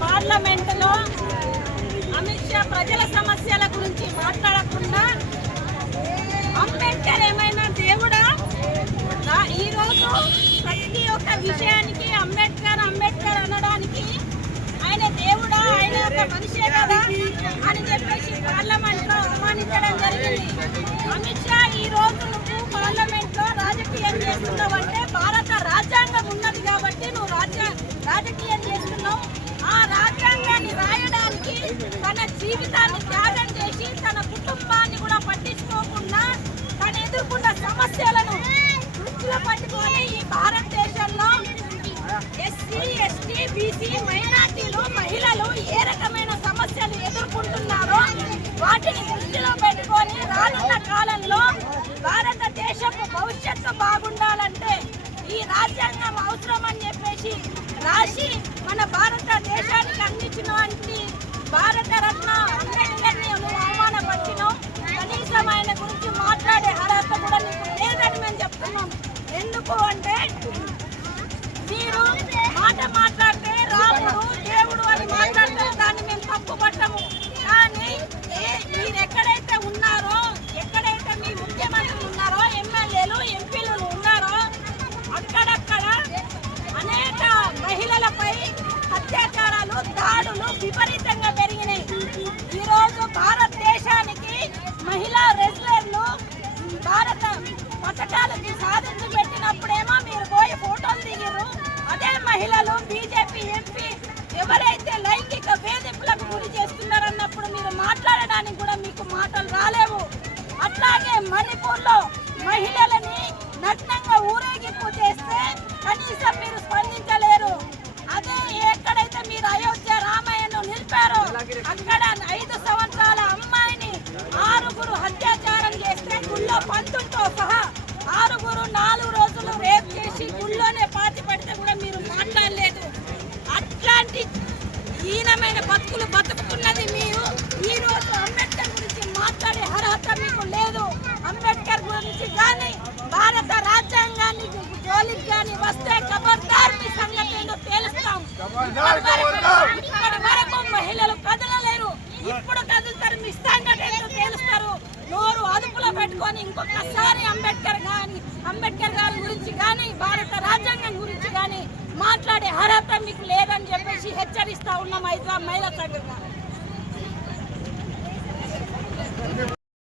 పార్లమెంట్లో అమిత్ షా ప్రజల సమస్యల గురించి మాట్లాడకుండా అంబేద్కర్ ఏమైనా దేవుడా? ఈ రోజు ప్రతి ఒక్క విషయానికి అంబేద్కర్ అంబేద్కర్ అనడానికి ఆయన దేవుడా? ఆయన ఒక మనిషే కదా అని చెప్పేసి పార్లమెంట్లో అవమానించడం జరిగింది. అమిత్ షా ఈ రోజు నువ్వు పార్లమెంట్ రాజకీయం చేస్తున్నావు అంటే భారత రాజ్యాంగం ఉన్నది కాబట్టి నువ్వు రాజ్య రాజకీయం చేస్తున్నావు. ఆ రాజ్యాంగాన్ని రాయడానికి తన జీవితాన్ని త్యాగం చేసి తన కుటుంబాన్ని కూడా పట్టించుకోకుండా తను ఎదుర్కొన్న సమస్యలను దృష్టిలో పట్టుకొని ఈ భారతదేశంలో ఎస్సీ ఎస్టీ బీసీ మైనార్టీలు మహిళలు ఏ రకమైన సమస్యలు ఎదుర్కొంటున్నారో వాటిని దృష్టిలో పెట్టుకొని రానున్న కాలంలో భారతదేశపు ఈ రాజ్యాంగం అవసరం అని చెప్పేసి రాసి మన భారతదేశానికి అందించినటువంటి భారత రత్న అంబేద్కర్ని నువ్వు అవమానపరిచినావు కనీసం ఆయన గురించి మాట్లాడే అర్హత కూడా నీకు లేదని మేము చెప్తున్నాం. ఎందుకు అంటే భారత పథకాలకి సాధించి పెట్టినప్పుడేమో మీరు పోయి ఫోటోలు దిగిరు అదే మహిళలు బీజేపీ ఎంపీ ఎవరైతే లైంగిక వేధింపులకు గురి చేస్తున్నారన్నప్పుడు మీరు మాట్లాడడానికి కూడా మీకు మాటలు రాలేవు. అట్లాగే మణిపూర్లో మహిళలని నగ్నంగా ఊరేగింపు చేస్తే కనీసం మీరు స్పందించలేరు. బతుకులు బతుకుతున్నది మీరు. ఈ రోజు అంబేద్కర్ గురించి మాట్లాడే అర్హత మీకు లేదు. అంబేద్కర్ గురించి కానీ భారత రాజ్యాంగాన్ని జోలికి కానీ వస్తే ఖబర్దార్ మీ సంగతి ఏంటో తేలుస్తాం. ఇప్పటి వరకు- మహిళలు కదలలేరు. ఇప్పుడు కదులుతారు మీ సంగతి ఏంటో తేలుస్తారు. నోరు అదుపులో పెట్టుకొని ఇంకొకసారి అంబేద్కర్ గాని అంబేద్కర్ గారి గురించి కానీ భారత రాజ్యాంగం గురించి కానీ మాట్లాడే అర్హత మీకు లేదని